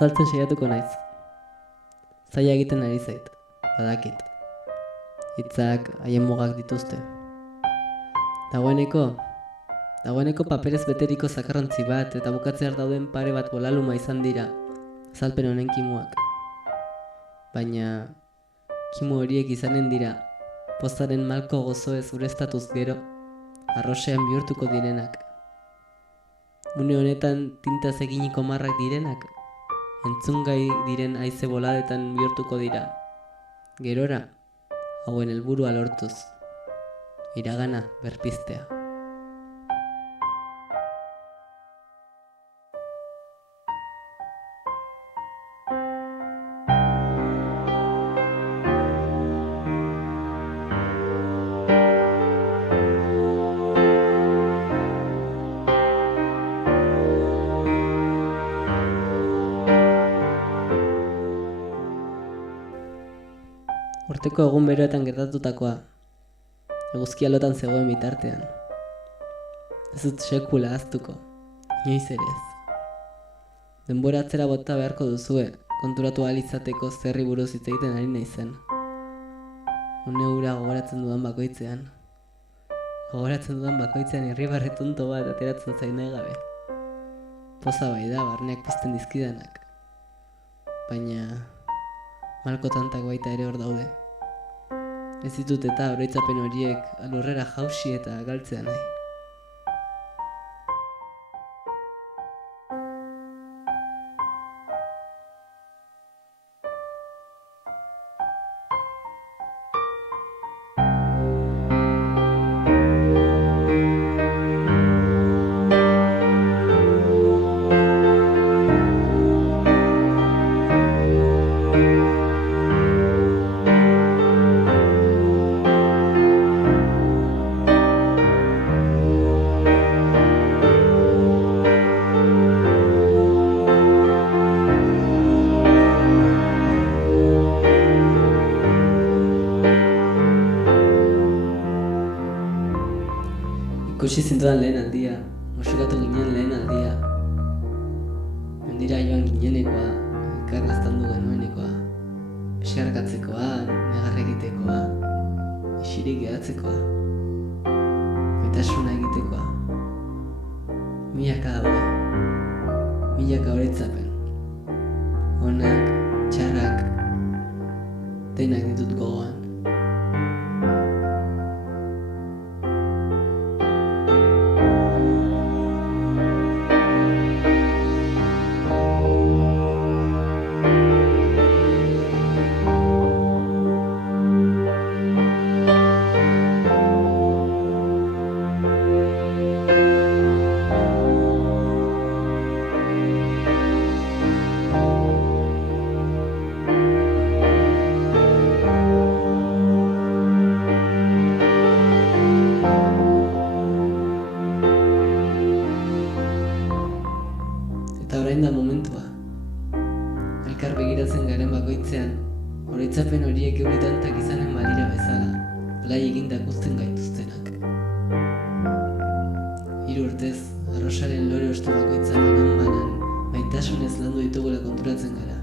Azaltzen saiatuko naiz. Zaila egiten ari zait, badakit. Hitzak haien mugak dituzte. Dagoeneko paperez beteriko zakarrontzi bat eta bukatzear dauden pare bat bolaluma izan dira azalpen honen kimuak. Baina kimu horiek izanen dira pozaren malko gozoez ureztatuz gero arrosean bihurtuko direnak. Une honetan tintaz eginiko marrak direnak entzungai diren haize boladetan bihurtuko dira. Gerora, hauen helburua lortuz, iragana berpiztea. Urteko egun beroetan gertatutakoa, eguzkia lotan zegoen bitartean. Ez dut sekula ahaztuko, inoiz ere ez. Denbora atzera bota beharko duzue, konturatu ahal izateko zerri buruz hitz egiten ari naizen. Une hura gogoratzen dudan bakoitzean irribarre tonto bat ateratzen zain nahi gabe. Poza bai da, barneak pizten dizkidanak. Baina malko tantak baita ere hor daude. Ez ditut eta oroitzapen horiek alorrera jausi eta galtzea nahi. Ikusi zintudan lehen aldia, musikatu ginen lehen aldia. Mendira joan ginenekoa, elkar gaztandu genuenekoa. Besarkatzekoa, negar egitekoa, isirik gehatzekoa, maitasuna egitekoa. Milaka daude, milaka oroitzapen. Onak, txarrak, denak ditut gogoan. Eta orain da momentua. Elkar begiratzen garen bakoitzean, oroitzapen horiek euritantak izanen badira bezala, blai egindak uzten gaituztenak. 3 urtez, arrosaren lore ostu bakoitzan banan-banan, maitasunez landu ditugula konturatzen gara.